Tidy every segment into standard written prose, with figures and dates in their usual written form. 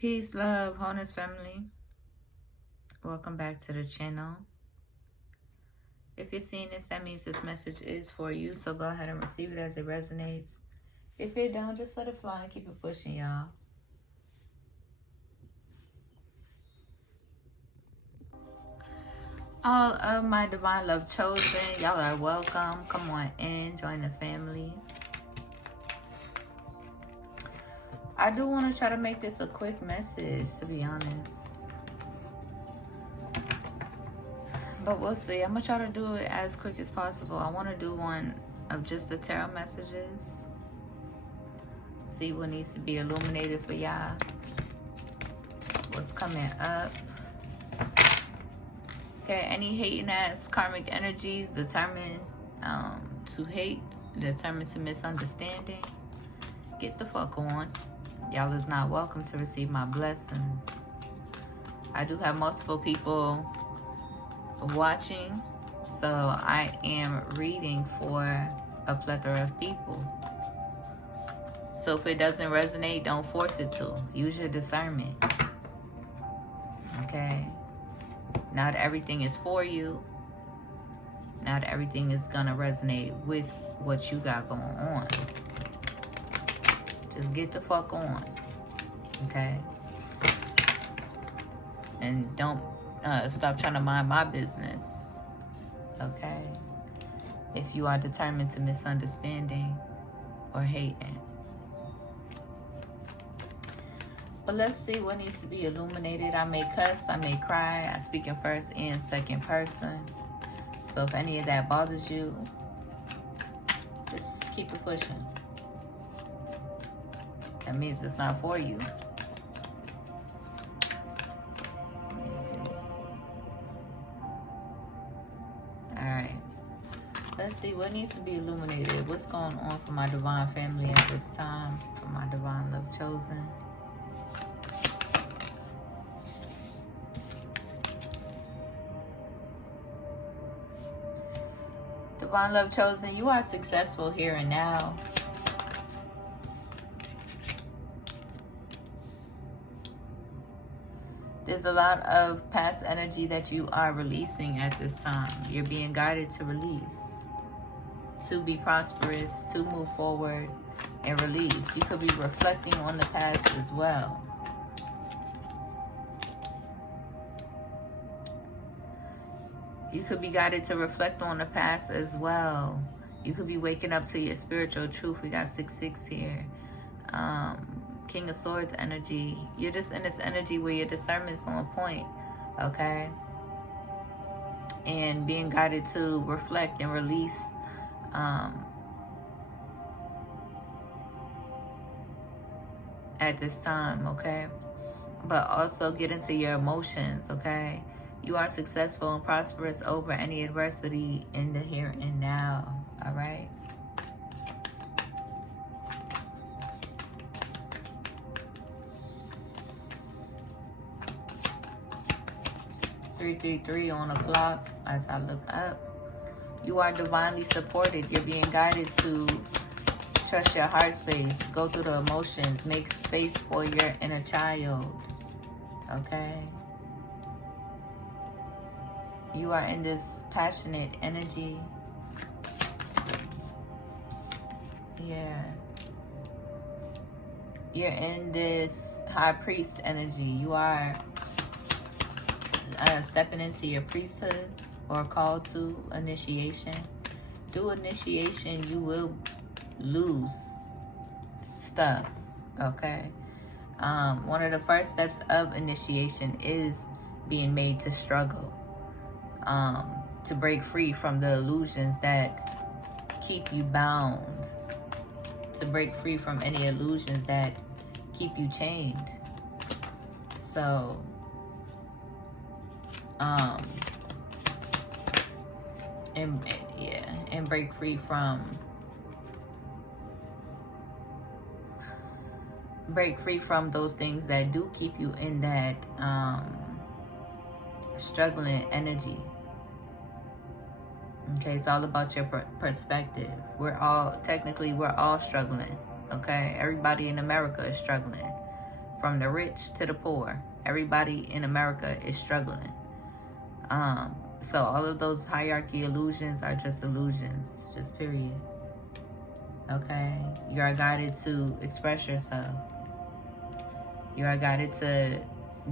Peace, love, wholeness, family. Welcome back to the channel. If you're seeing this, that means this message is for you. So go ahead and receive it as it resonates. If it don't, just let it fly and keep it pushing, y'all. All of my divine love chosen, y'all are welcome. Come on in, join the family. I do want to try to make this a quick message, to be honest. But we'll see. I'm going to try to do it as quick as possible. I want to do one of just the tarot messages. See what needs to be illuminated for y'all. What's coming up. Okay, any hating ass karmic energies determined to hate, determined to misunderstanding, get the fuck on. Y'all is not welcome to receive my blessings. I do have multiple people watching, so I am reading for a plethora of people. So if it doesn't resonate, don't force it to. Use your discernment. Okay? Not everything is for you. Not everything is gonna resonate with what you got going on. Just get the fuck on. Okay? And don't stop trying to mind my business. Okay? If you are determined to misunderstanding or hating. But let's see what needs to be illuminated. I may cuss, I may cry. I speak in first and second person. So if any of that bothers you, just keep it pushing. That means it's not for you. Let me see. Alright. Let's see what needs to be illuminated. What's going on for my divine family at this time? For my divine love chosen. Divine love chosen, you are successful here and now. There's a lot of past energy that you are releasing at this time. You're being guided to release, to be prosperous, to move forward and release. You could be reflecting on the past as well. You could be guided to reflect on the past as well. You could be waking up to your spiritual truth. We got 6-6 here. King of Swords energy. You're just in this energy where your discernment's on point. Okay? And being guided to reflect and release. At this time. Okay? But also get into your emotions. Okay? You are successful and prosperous over any adversity in the here and now. All right? .333 on the clock as I look up. You are divinely supported. You're being guided to trust your heart space. Go through the emotions. Make space for your inner child. Okay? You are in this passionate energy. Yeah. You're in this high priest energy. You are stepping into your priesthood or called to initiation. Through initiation, you will lose stuff. Okay? One of the first steps of initiation is being made to struggle. To break free from the illusions that keep you bound, to break free from any illusions that keep you chained. So, and break free from those things that do keep you in that struggling energy. Okay, it's all about your perspective. We're all struggling. Okay, everybody in America is struggling. from the rich to the poor. Everybody in America is struggling. So all of those hierarchy illusions are just illusions, just period. Okay? You are guided to express yourself. You are guided to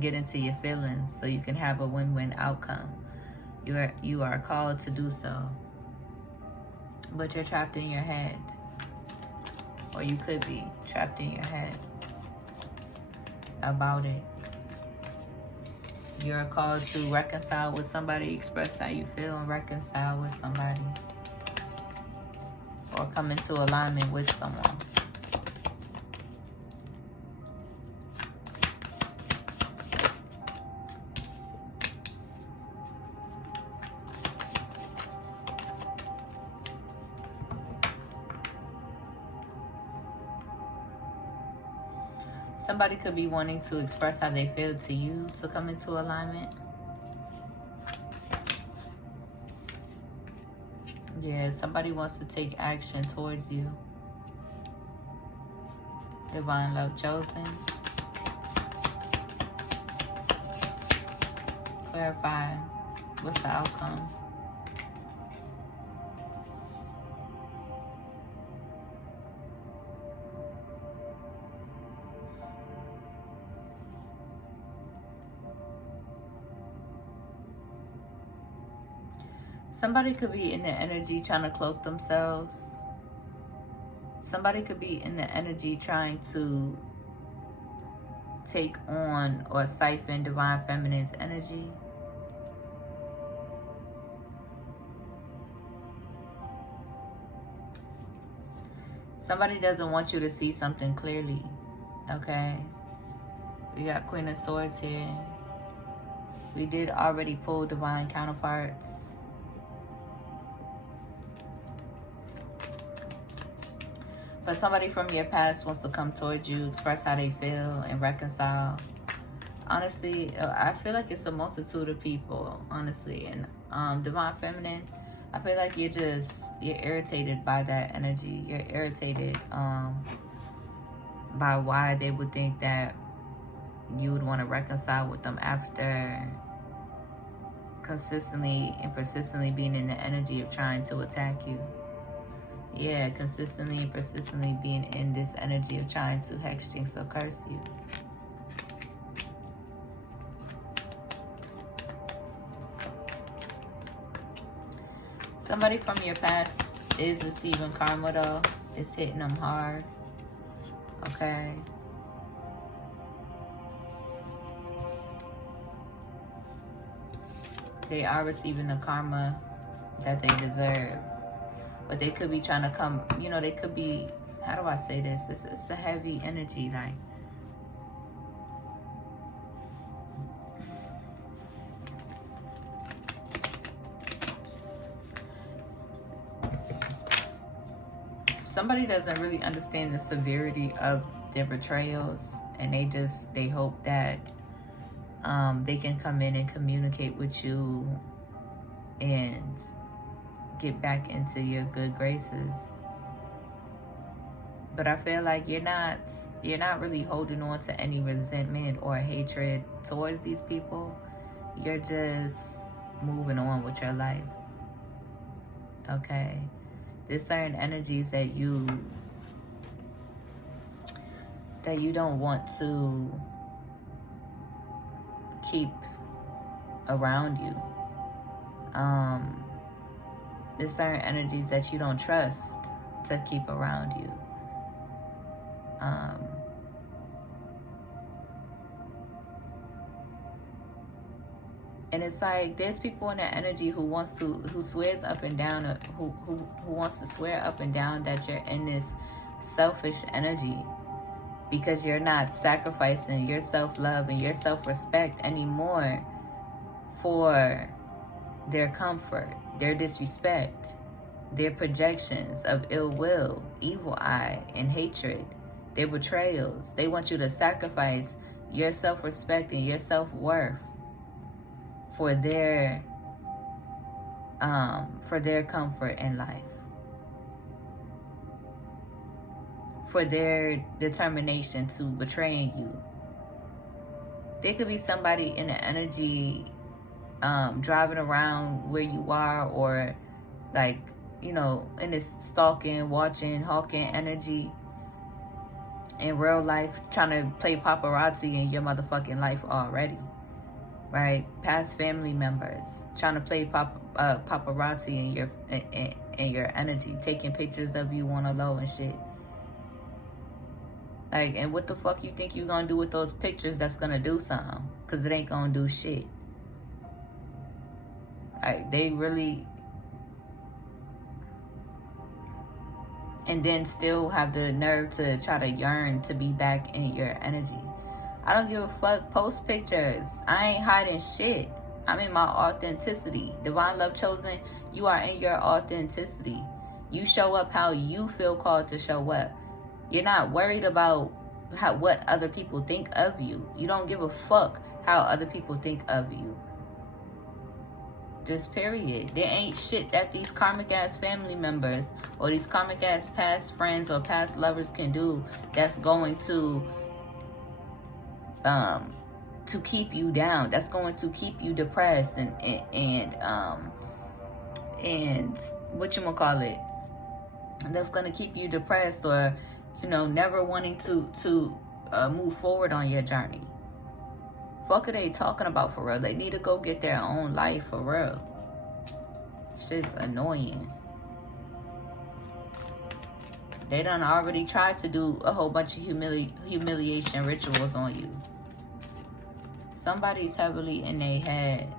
get into your feelings so you can have a win-win outcome. You are called to do so. But you're trapped in your head. Or you could be trapped in your head about it. You're called to reconcile with somebody, express how you feel and reconcile with somebody. Or come into alignment with someone. Somebody could be wanting to express how they feel to you to come into alignment. Yeah, somebody wants to take action towards you. Divine love chosen. Clarify. What's the outcome? Somebody could be in the energy trying to cloak themselves. Somebody could be in the energy trying to take on or siphon Divine Feminine's energy. Somebody doesn't want you to see something clearly. Okay? We got Queen of Swords here. We did already pull Divine Counterparts. But somebody from your past wants to come towards you, express how they feel, and reconcile. Honestly, I feel like it's a multitude of people, honestly. And Divine Feminine, I feel like you're irritated by that energy. You're irritated by why they would think that you would want to reconcile with them after consistently and persistently being in the energy of trying to attack you. Yeah, consistently and persistently being in this energy of trying to hex, jinx, or curse you. Somebody from your past is receiving karma though. It's hitting them hard. Okay. They are receiving the karma that they deserve. But they could be trying to come, you know, they could be, how do I say this? It's a heavy energy, like. Somebody doesn't really understand the severity of their betrayals, and they hope that they can come in and communicate with you and get back into your good graces. But I feel like you're not really holding on to any resentment or hatred towards these people. You're just moving on with your life. Okay? There's certain energies that you don't want to keep around you. There's certain energies that you don't trust to keep around you. And it's like there's people in that energy who swears up and down, who wants to swear up and down that you're in this selfish energy because you're not sacrificing your self-love and your self-respect anymore for their comfort, their disrespect, their projections of ill will, evil eye, and hatred, their betrayals. They want you to sacrifice your self-respect and your self-worth for their comfort in life, for their determination to betraying you There could be somebody in the energy driving around where you are, or like, you know, in this stalking, watching, hawking energy in real life, trying to play paparazzi in your motherfucking life already, right? Past family members trying to play paparazzi in your energy, taking pictures of you on a low and shit. Like, and what the fuck you think you gonna do with those pictures that's gonna do something? Because it ain't gonna do shit. Like, they really... And then still have the nerve to try to yearn to be back in your energy. I don't give a fuck. Post pictures. I ain't hiding shit. I'm in my authenticity. Divine Love Chosen, you are in your authenticity. You show up how you feel called to show up. You're not worried about what other people think of you. You don't give a fuck how other people think of you. Just period. There ain't shit that these karmic ass family members or these karmic ass past friends or past lovers can do that's going to keep you down. That's going to keep you depressed and whatchamacallit, that's going to keep you depressed, or, you know, never wanting to move forward on your journey. Fuck are they talking about for real? They need to go get their own life for real. Shit's annoying. They done already tried to do a whole bunch of humiliation rituals on you. Somebody's heavily in their head.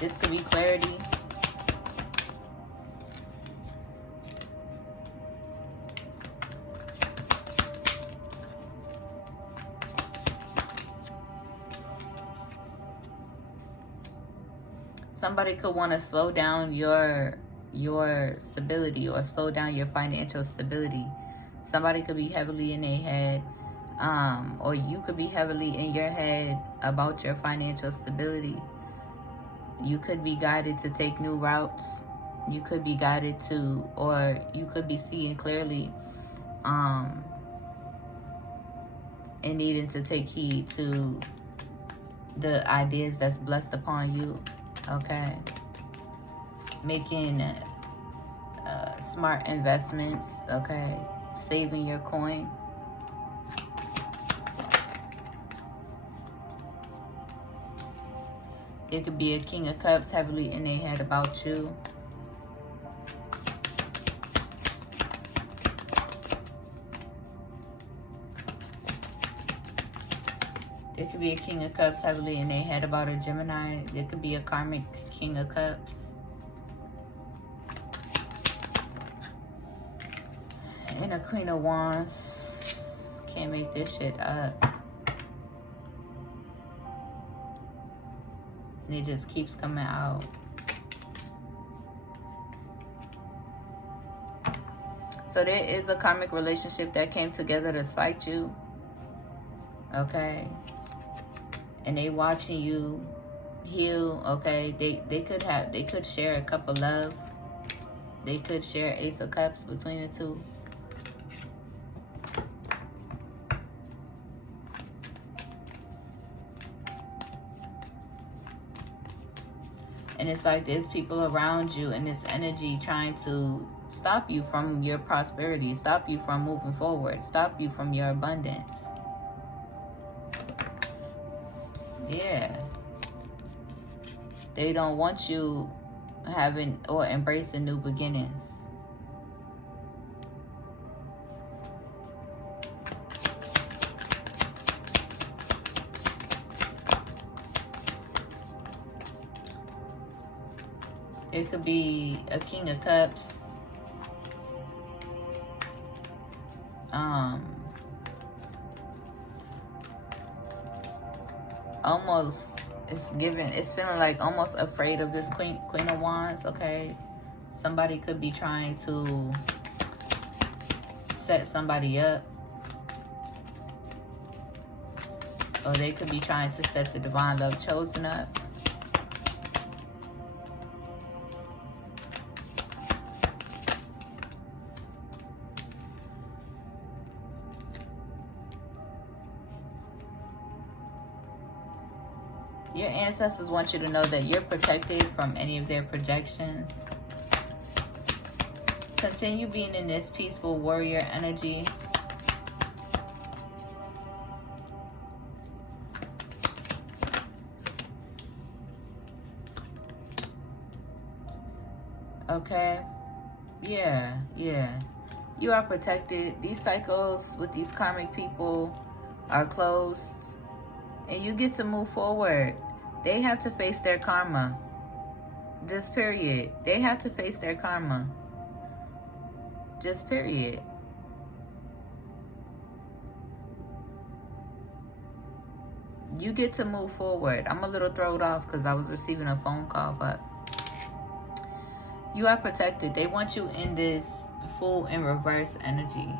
This could be clarity. Somebody could want to slow down your stability, or slow down your financial stability. Somebody could be heavily in their head, or you could be heavily in your head about your financial stability. You could be guided to take new routes. You could be guided to, or you could be seeing clearly, and needing to take heed to the ideas that's blessed upon you. Okay, making smart investments. Okay, saving your coin. It could be a King of Cups heavily in their head about you. There could be a King of Cups heavily in their head about a Gemini. There could be a karmic King of Cups. And a Queen of Wands. Can't make this shit up. And it just keeps coming out. So there is a karmic relationship that came together to spite you. Okay. And they watching you heal. Okay. They could share a cup of love. They could share Ace of Cups between the two. And it's like there's people around you in this energy trying to stop you from your prosperity, stop you from moving forward, stop you from your abundance. Yeah. They don't want you having or embracing new beginnings. It could be a King of Cups. Almost, it's feeling like almost afraid of this Queen of Wands, okay? Somebody could be trying to set somebody up. Or they could be trying to set the Divine Love Chosen up. Your ancestors want you to know that you're protected from any of their projections. Continue being in this peaceful warrior energy. Okay. Yeah. You are protected. These cycles with these karmic people are closed. And you get to move forward. They have to face their karma. Just period. They have to face their karma. Just period. You get to move forward. I'm a little thrown off because I was receiving a phone call, but you are protected. They want you in this full and reverse energy.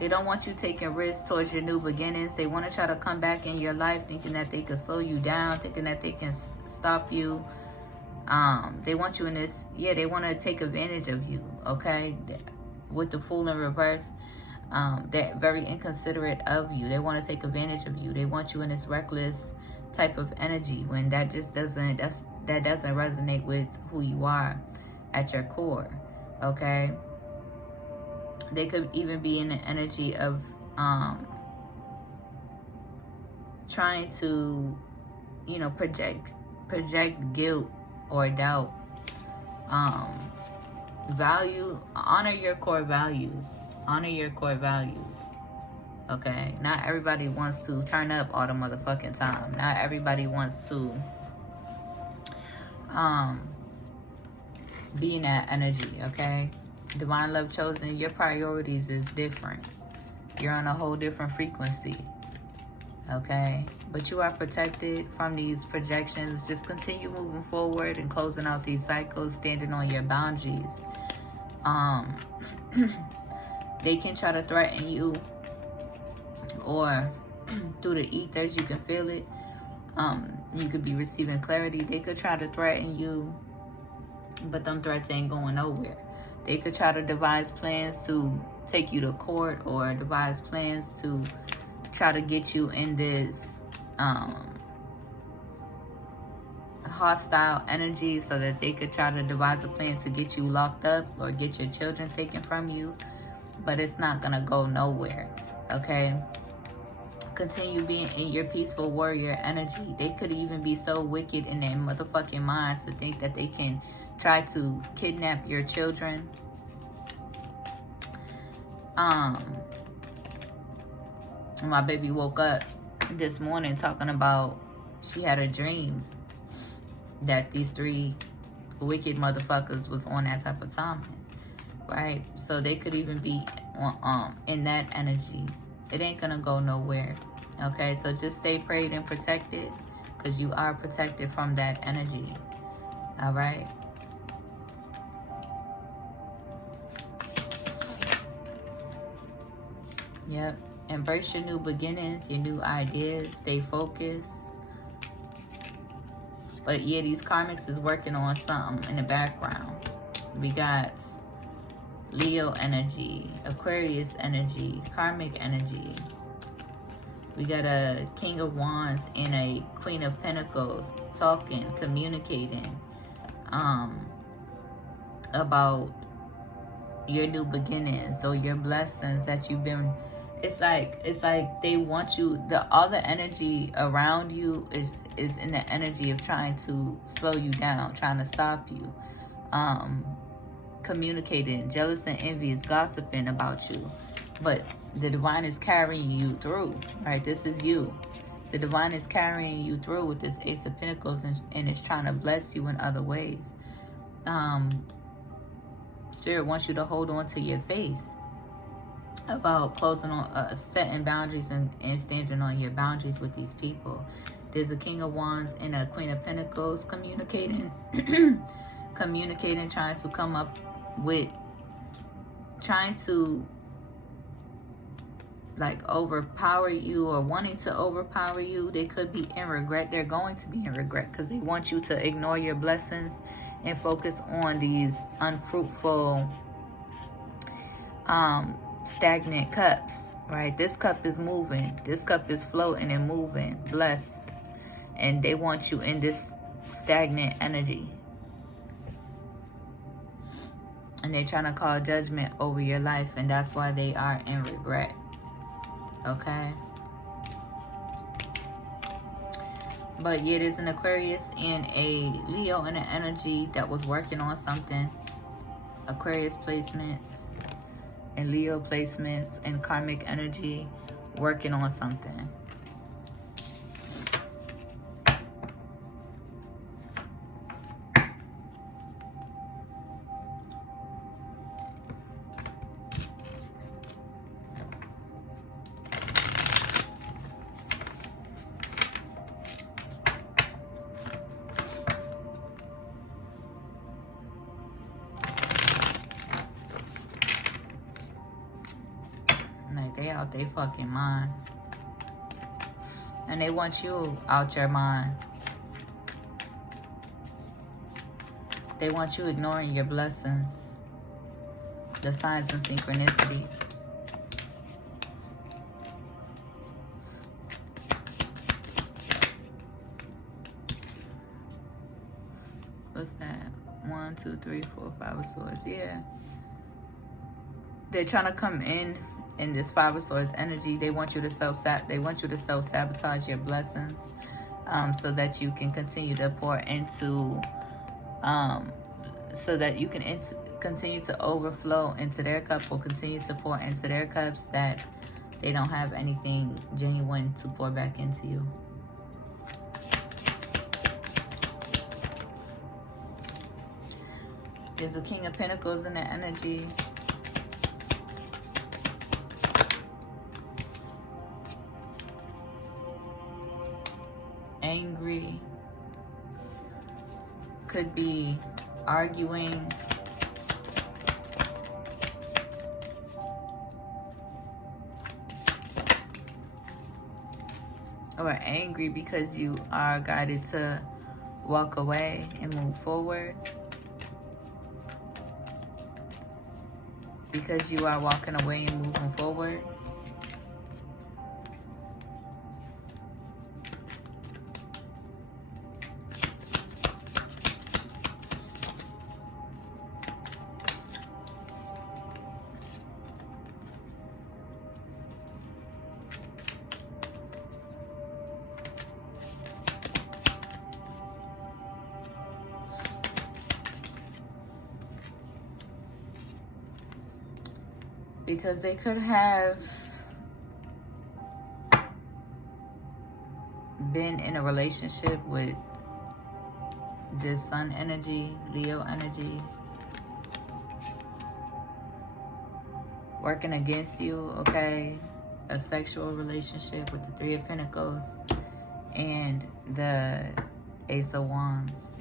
They don't want you taking risks towards your new beginnings. They want to try to come back in your life thinking that they can slow you down, thinking that they can stop you. They want you in this, they want to take advantage of you, okay? With the fool in reverse, they're very inconsiderate of you. They want to take advantage of you. They want you in this reckless type of energy when that just doesn't, that doesn't resonate with who you are at your core, okay? They could even be in the energy of trying to, project guilt or doubt. Honor your core values. Honor your core values. Okay? Not everybody wants to turn up all the motherfucking time. Not everybody wants to be in that energy, okay? Divine love chosen, your priorities is different. You're on a whole different frequency. Okay? But you are protected from these projections. Just continue moving forward and closing out these cycles, standing on your boundaries. They can try to threaten you, or through the ethers, you can feel it. You could be receiving clarity. They could try to threaten you, but them threats ain't going nowhere. They could try to devise plans to take you to court, or devise plans to try to get you in this hostile energy so that they could try to devise a plan to get you locked up or get your children taken from you. But it's not going to go nowhere, okay? Continue being in your peaceful warrior energy. They could even be so wicked in their motherfucking minds to think that they can try to kidnap your children. My baby woke up this morning talking about she had a dream that these 3 wicked motherfuckers was on that type of timing, right? So they could even be in that energy. It ain't gonna go nowhere, okay? So just stay prayed and protected, because you are protected from that energy, all right? Yep. Embrace your new beginnings, your new ideas. Stay focused. But yeah, these karmics is working on something in the background. We got Leo energy, Aquarius energy, karmic energy. We got a King of Wands and a Queen of Pentacles talking, communicating about your new beginnings or your blessings that you've been. It's like they want you, all the energy around you is in the energy of trying to slow you down, trying to stop you. Communicating, jealous and envious, gossiping about you. But the divine is carrying you through, right? This is you. The divine is carrying you through with this Ace of Pentacles, and it's trying to bless you in other ways. Spirit wants you to hold on to your faith about closing on, setting boundaries and standing on your boundaries with these people. There's a King of Wands and a Queen of Pentacles communicating, trying to come up with, trying to like overpower you or wanting to overpower you. They could be in regret. They're going to be in regret because they want you to ignore your blessings and focus on these unfruitful, stagnant cups, right? This cup is moving. This cup is floating and moving, blessed. And they want you in this stagnant energy. And they're trying to call judgment over your life. And that's why they are in regret. Okay? But yeah, there's an Aquarius and a Leo in the energy that was working on something. Aquarius placements and Leo placements and karmic energy working on something. Like they out their fucking mind. And they want you out your mind. They want you ignoring your blessings. The signs and synchronicities. What's that? 1, 2, 3, 4, 5 of swords. Yeah. They're trying to come in this Five of Swords energy. They want you to self-sabotage your blessings, so that you can continue to pour into, so that you can continue to overflow into their cup, or continue to pour into their cups, that they don't have anything genuine to pour back into you. There's a King of Pentacles in the energy. Angry. Could be arguing. Or angry because you are guided to walk away and move forward. Because you are walking away and moving forward. Because they could have been in a relationship with this Sun energy, Leo energy, working against you, okay? A sexual relationship with the Three of Pentacles and the Ace of Wands.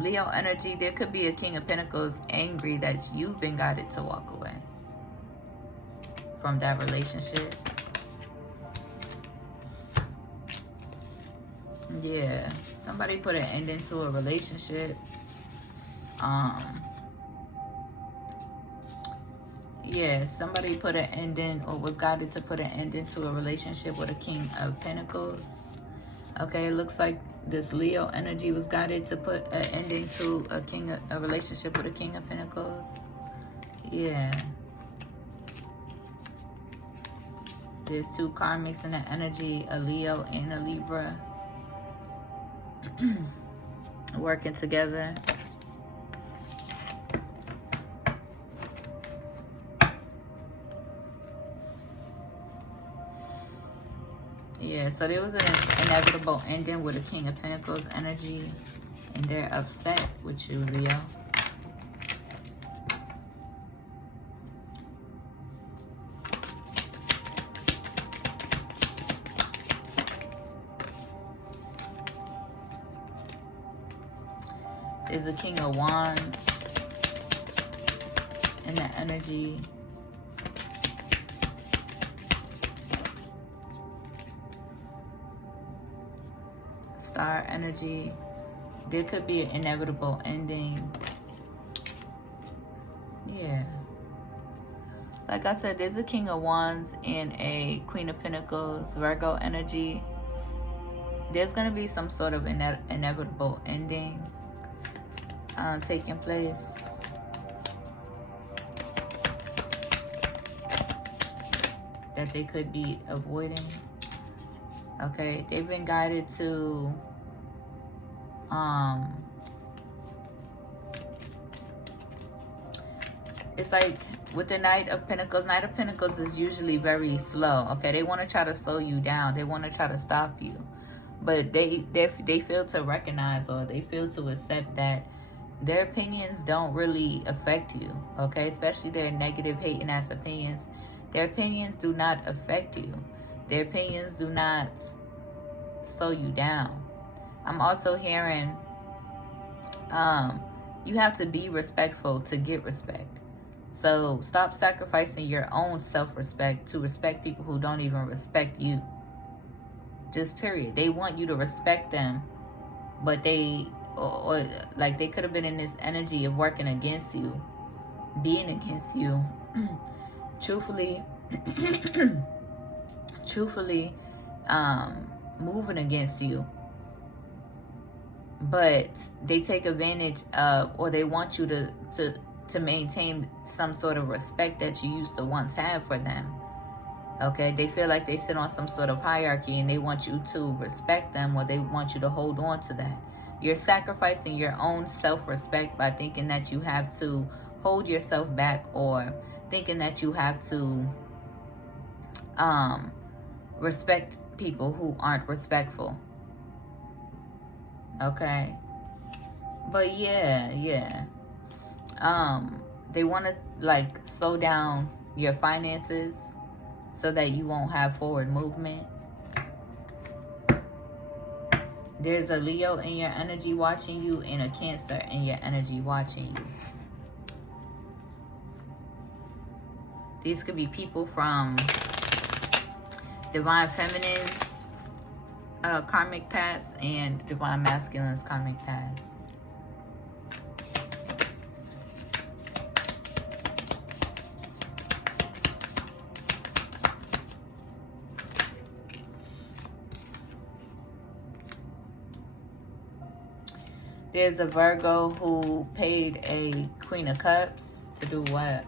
Leo energy, there could be a King of Pentacles angry that you've been guided to walk away from that relationship. Yeah, somebody put an ending to a relationship. Yeah, somebody put an ending, or was guided to put an ending to a relationship with a King of Pentacles. Okay, it looks like this Leo energy was guided to put an ending to a relationship with a King of Pentacles. Yeah. There's two Karmics in the energy, a Leo and a Libra, working together. Yeah, so there was an inevitable ending with a King of Pentacles energy, and they're upset with you, Leo. There's a King of Wands in the energy. Star energy, There could be an inevitable ending. Yeah. Like I said, there's a King of Wands and a Queen of Pentacles, Virgo energy. There's going to be some sort of inevitable ending taking place. That they could be avoiding. Okay, they've been guided to it's like with the Knight of Pentacles is usually very slow. Okay, they want to try to slow you down. They want to try to stop you, but they fail to recognize, or they fail to accept that their opinions don't really affect you. Okay, especially their negative, hating ass opinions. Their opinions do not affect you. Their opinions do not slow you down. I'm also hearing you have to be respectful to get respect. So stop sacrificing your own self-respect to respect people who don't even respect you. Just period. They want you to respect them, but they, or like they could have been in this energy of working against you, being against you. Truthfully, moving against you. But they take advantage of, or they want you to maintain some sort of respect that you used to once have for them. Okay, they feel like they sit on some sort of hierarchy and they want you to respect them, or they want you to hold on to that. You're sacrificing your own self-respect by thinking that you have to hold yourself back, or thinking that you have to respect people who aren't respectful. Okay, but yeah, they want to like slow down your finances so that you won't have forward movement. There's a Leo in your energy watching you, and a Cancer in your energy watching you. These could be people from Divine Feminine's karmic past and Divine Masculine's karmic past. There's a Virgo who paid a Queen of Cups to do what?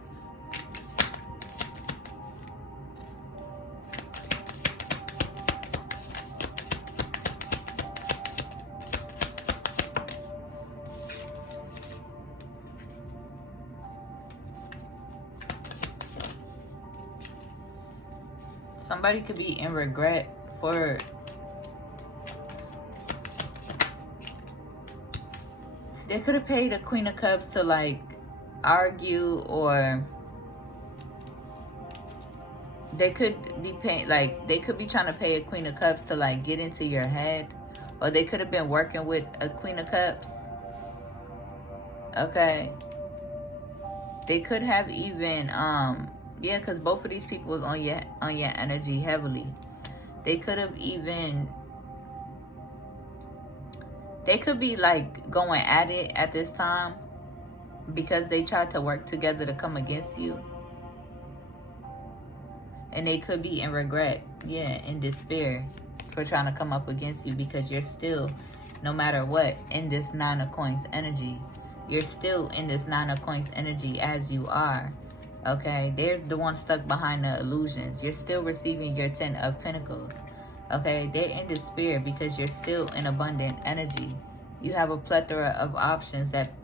Somebody could be in regret for they could have paid a Queen of Cups to like argue, or they could be paying, like they could be trying to pay a Queen of Cups to like get into your head, or they could have been working with a Queen of Cups. Okay, they could have even yeah, because both of these people was on your energy heavily. They could have even, they could be like going at it at this time because they tried to work together to come against you. And they could be in regret, yeah, in despair for trying to come up against you, because you're still, no matter what, in this Nine of Coins energy. You're still in this Nine of Coins energy as you are. Okay, they're the ones stuck behind the illusions. You're still receiving your 10 of Pentacles. Okay, they're in despair because you're still in abundant energy. You have a plethora of options that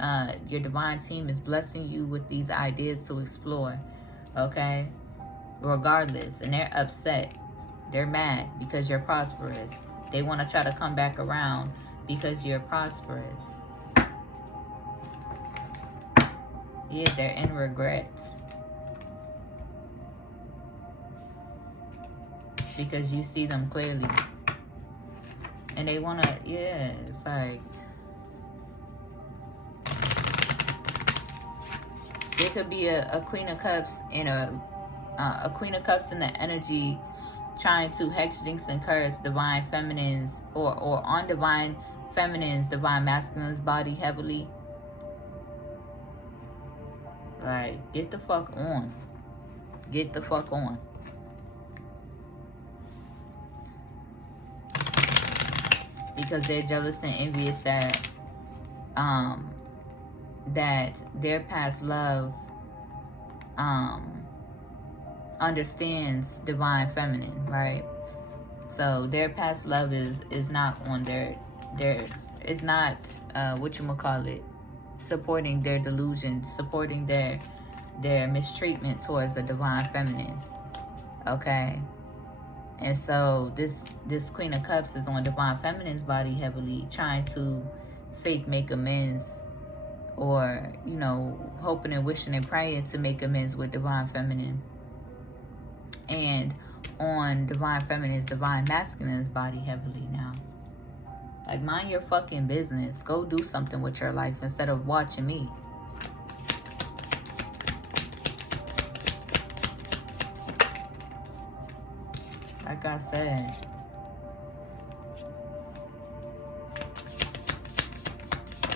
your divine team is blessing you with these ideas to explore. Okay, regardless, and they're upset. They're mad because you're prosperous. They want to try to come back around because you're prosperous. Yeah, they're in regret. Because you see them clearly. And they want to, yeah, it's like, there could be a Queen of Cups and a Queen of Cups in the energy trying to hex, jinx, and curse Divine Feminines, or on Divine feminine's, divine masculine's body heavily. Like, get the fuck on. Get the fuck on. Because they're jealous and envious that their past love understands divine feminine, right? So their past love is not on their is not supporting their delusion, supporting their mistreatment towards the divine feminine. Okay. And so this Queen of Cups is on divine feminine's body heavily, trying to fake make amends, or, you know, hoping and wishing and praying to make amends with divine feminine. And on divine feminine's, divine masculine's body heavily now. Like, mind your fucking business. Go do something with your life instead of watching me. Like I said,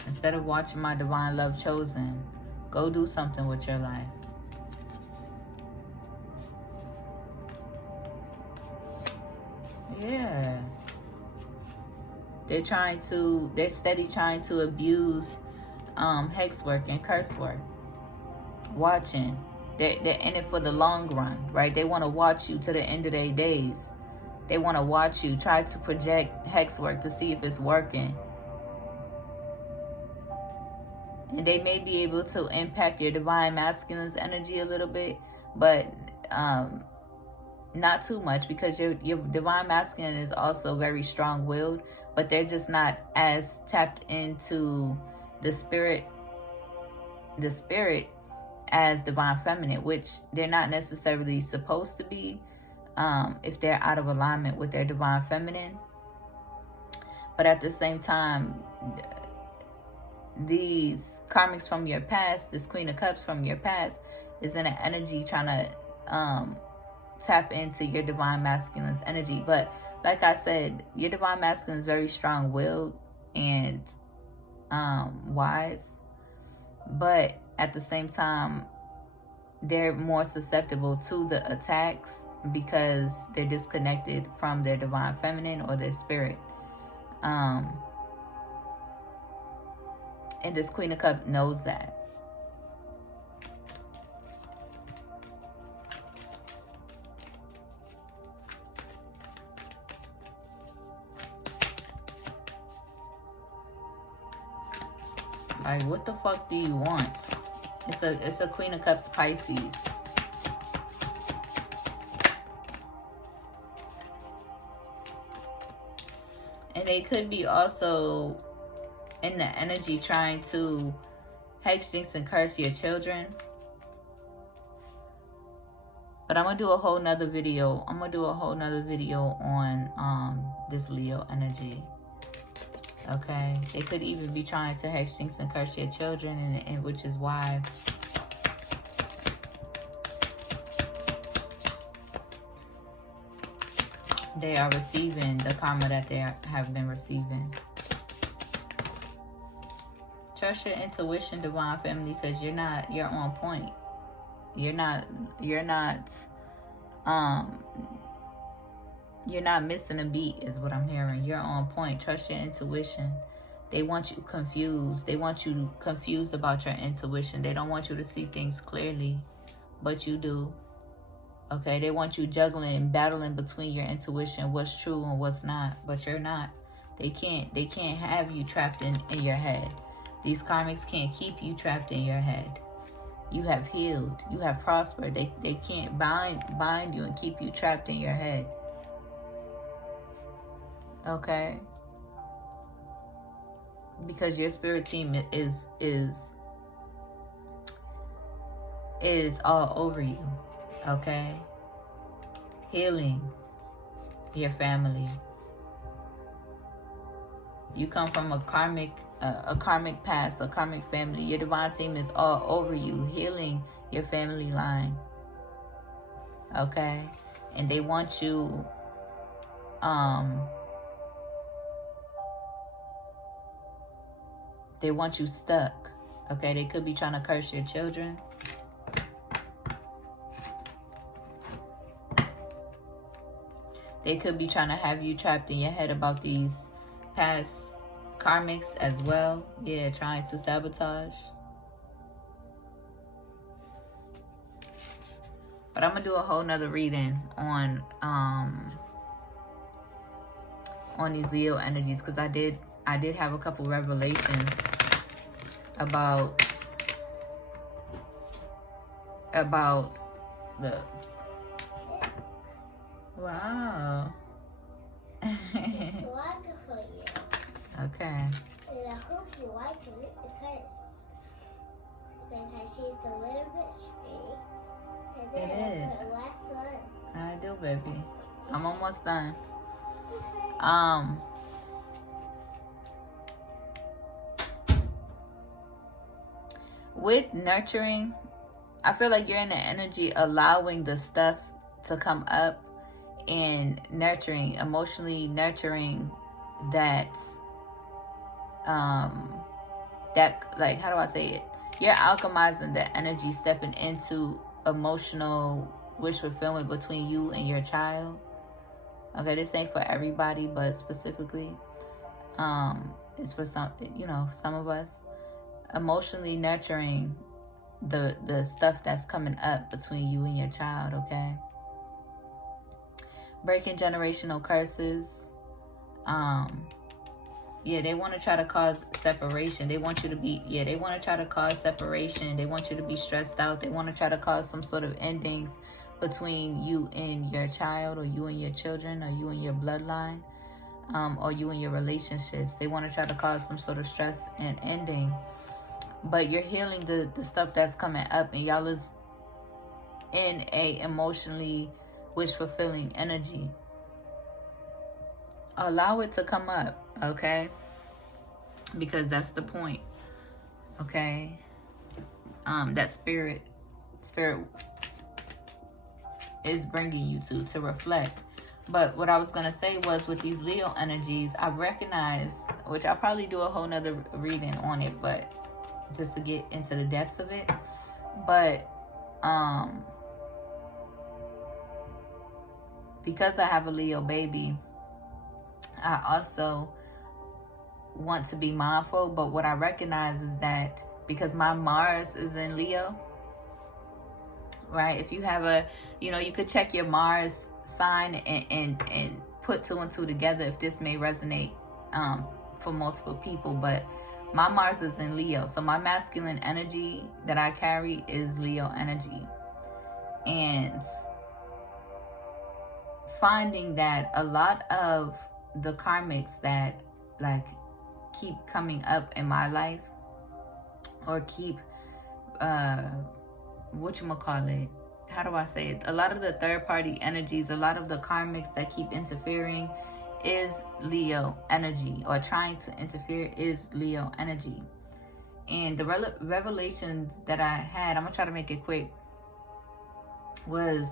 instead of watching my divine love chosen, go do something with your life. Yeah. They're steady trying to abuse hex work and curse work. Watching. They're in it for the long run, right? They want to watch you to the end of their days. They want to watch you try to project hex work to see if it's working. And they may be able to impact your divine masculine's energy a little bit, but not too much, because your divine masculine is also very strong-willed, but they're just not as tapped into the spirit as divine feminine, which they're not necessarily supposed to be if they're out of alignment with their divine feminine. But at the same time, these karmics from your past, this Queen of Cups from your past, is in an energy trying to tap into your divine masculine's energy. But like I said, your divine masculine is very strong-willed and wise, but at the same time, they're more susceptible to the attacks because they're disconnected from their divine feminine or their spirit. And this Queen of Cups knows that. Like, what the fuck do you want? It's a Queen of Cups Pisces. And they could be also in the energy trying to hex, jinx, and curse your children. But I'm gonna do a whole nother video. I'm gonna do a whole nother video on this Leo energy. Okay, they could even be trying to hex, jinx, and curse your children, and which is why they are receiving the karma that they have been receiving. Trust your intuition, divine family, because you're on point. You're not missing a beat, is what I'm hearing. You're on point. Trust your intuition. They want you confused. They want you confused about your intuition. They don't want you to see things clearly, but you do. Okay, they want you juggling and battling between your intuition, what's true and what's not, but you're not. They can't have you trapped in your head. These karmics can't keep you trapped in your head. You have healed. You have prospered. They can't bind you and keep you trapped in your head. Okay? Because your spirit team is all over you. Okay? Healing your family. You come from a karmic past, a karmic family. Your divine team is all over you, healing your family line. Okay? And they want you They want you stuck. Okay, they could be trying to curse your children. They could be trying to have you trapped in your head about these past karmics as well. Yeah, trying to sabotage. But I'm gonna do a whole nother reading on these Leo energies, because I did have a couple revelations about the wow. It's longer for you. Okay. And I hope you like it because I choose a little bit straight. And then I put the last one. I do, baby. I'm almost done. With nurturing, I feel like you're in the energy allowing the stuff to come up and nurturing, emotionally nurturing that, like, how do I say it? You're alchemizing the energy, stepping into emotional wish fulfillment between you and your child. Okay, this ain't for everybody, but specifically, it's for some, some of us. Emotionally nurturing the stuff that's coming up between you and your child, okay? Breaking generational curses. Yeah, they want to try to cause separation. They want you to be, they want to try to cause separation. They want you to be stressed out. They want to try to cause some sort of endings between you and your child, or you and your children, or you and your bloodline, or you and your relationships. They want to try to cause some sort of stress and ending. But you're healing the stuff that's coming up, and y'all is in a emotionally wish-fulfilling energy. Allow it to come up, okay? Because that's the point, okay? That spirit is bringing you to reflect. But what I was going to say was, with these Leo energies, I recognize, which I'll probably do a whole nother reading on it, but just to get into the depths of it. But because I have a Leo baby, I also want to be mindful. But what I recognize is that because my Mars is in Leo, right? If you have a, you could check your Mars sign and put two and two together if this may resonate for multiple people. But my Mars is in Leo, so my masculine energy that I carry is Leo energy. And finding that a lot of the karmics that like keep coming up in my life, or keep whatchamacallit, how do I say it? A lot of the third party energies, a lot of the karmics that keep interfering is Leo energy, or trying to interfere is Leo energy. And the revelations that I had, I'm gonna try to make it quick, was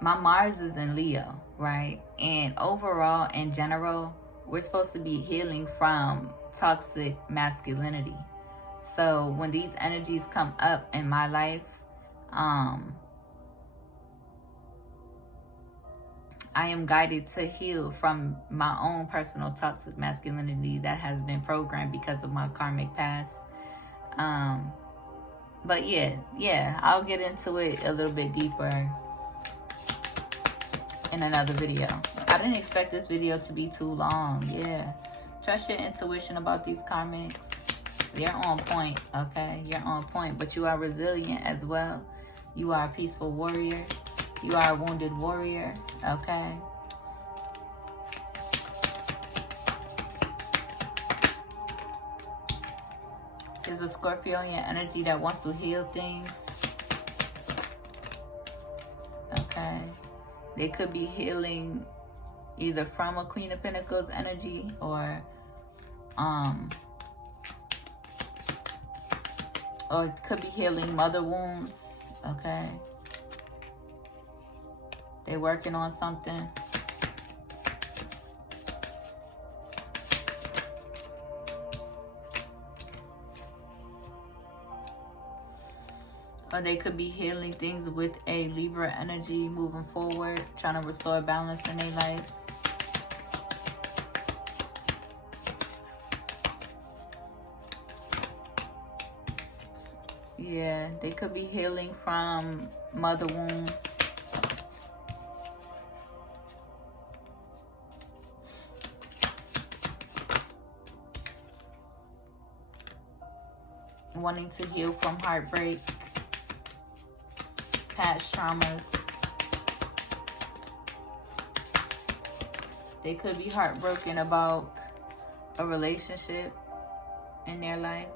my Mars is in Leo, right? And overall, in general, we're supposed to be healing from toxic masculinity. So when these energies come up in my life, I am guided to heal from my own personal toxic masculinity that has been programmed because of my karmic past. But yeah, I'll get into it a little bit deeper in another video. I didn't expect this video to be too long. Yeah, trust your intuition about these karmics. You're on point, okay? You're on point, but you are resilient as well. You are a peaceful warrior. You are a wounded warrior, okay? There's a Scorpionian energy that wants to heal things, okay? They could be healing either from a Queen of Pentacles energy, or it could be healing mother wounds, okay? They're working on something. Or they could be healing things with a Libra energy, moving forward, trying to restore balance in their life. Yeah, they could be healing from mother wounds. Wanting to heal from heartbreak, past traumas. They could be heartbroken about a relationship in their life.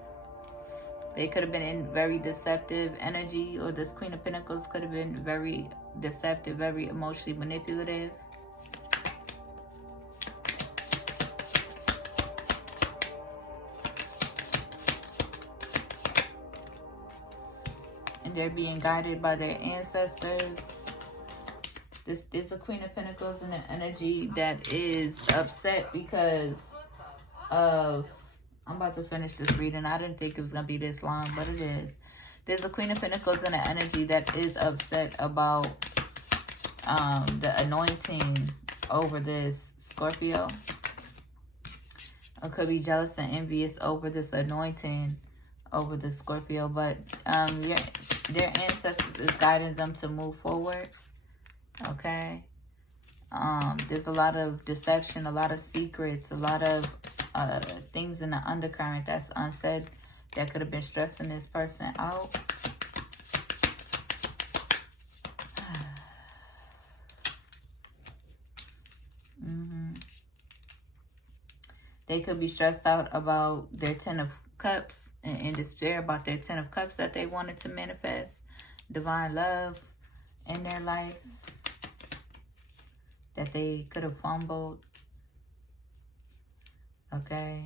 They could have been in very deceptive energy, or this Queen of Pentacles could have been very deceptive, very emotionally manipulative. And they're being guided by their ancestors. This is a Queen of Pentacles in an energy that is upset because of... I'm about to finish this reading. I didn't think it was going to be this long, but it is. There's a Queen of Pentacles in an energy that is upset about the anointing over this Scorpio. Or could be jealous and envious over this anointing over the Scorpio. But their ancestors is guiding them to move forward. Okay. There's a lot of deception, a lot of secrets, a lot of things in the undercurrent that's unsaid that could have been stressing this person out. They could be stressed out about their 10 of Cups and in despair about their 10 of Cups that they wanted to manifest. Divine love in their life that they could have fumbled. Okay.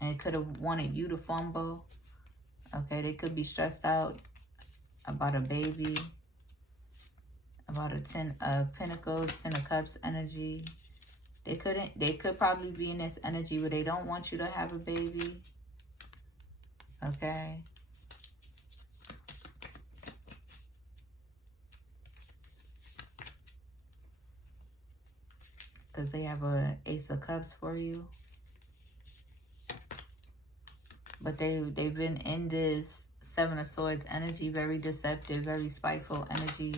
And could have wanted you to fumble. Okay. They could be stressed out about a baby. About a 10 of Pentacles, 10 of Cups energy. They could probably be in this energy where they don't want you to have a baby. Okay. Because they have a Ace of Cups for you. But they've been in this 7 of Swords energy. Very deceptive, very spiteful energy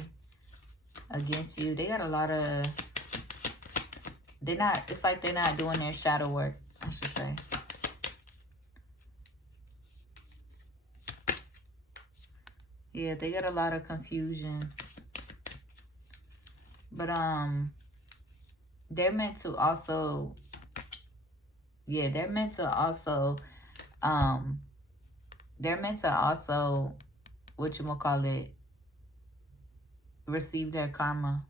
against you. They got a lot of... It's like they're not doing their shadow work, I should say. Yeah, they got a lot of confusion. But, they're meant to also, whatchamacallit, receive their karma.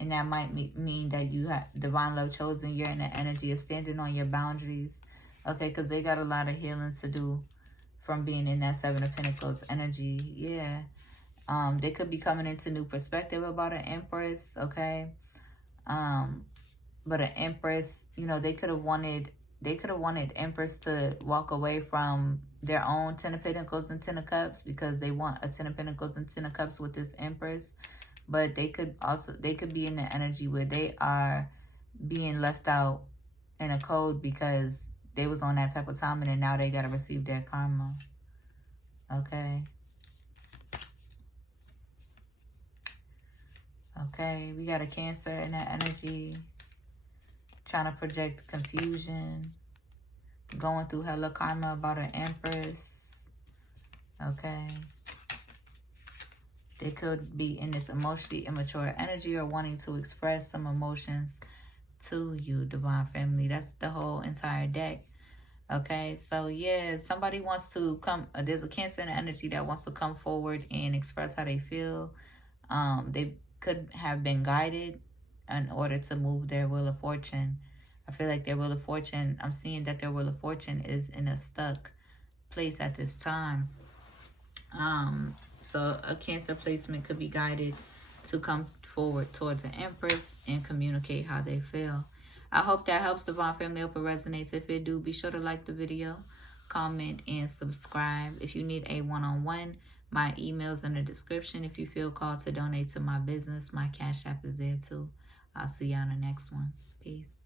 And that might mean that you have divine love chosen. You're in the energy of standing on your boundaries. Okay, because they got a lot of healing to do from being in that 7 of Pentacles energy. Yeah. They could be coming into new perspective about an Empress. Okay. But an Empress, you know, they could have wanted Empress to walk away from their own 10 of Pentacles and 10 of Cups because they want a 10 of Pentacles and 10 of Cups with this Empress. But they could be in the energy where they are being left out in a cold because they was on that type of time and then now they got to receive their karma. Okay. Okay, we got a Cancer in that energy. Trying to project confusion. Going through hella karma about an Empress. Okay. They could be in this emotionally immature energy or wanting to express some emotions to you, Divine Family. That's the whole entire deck. Okay, so yeah, somebody wants to come. There's a Cancer in the energy that wants to come forward and express how they feel. They could have been guided in order to move their Wheel of Fortune. I feel like their Wheel of Fortune, I'm seeing that their Wheel of Fortune is in a stuck place at this time. So a Cancer placement could be guided to come forward towards an Empress and communicate how they feel. I hope that helps, Divine Family. I hope it resonates. If it do, be sure to like the video, comment, and subscribe. If you need a one-on-one My email's in the description if you feel called to donate to my business. My Cash App is there too. I'll see you on the next one. Peace.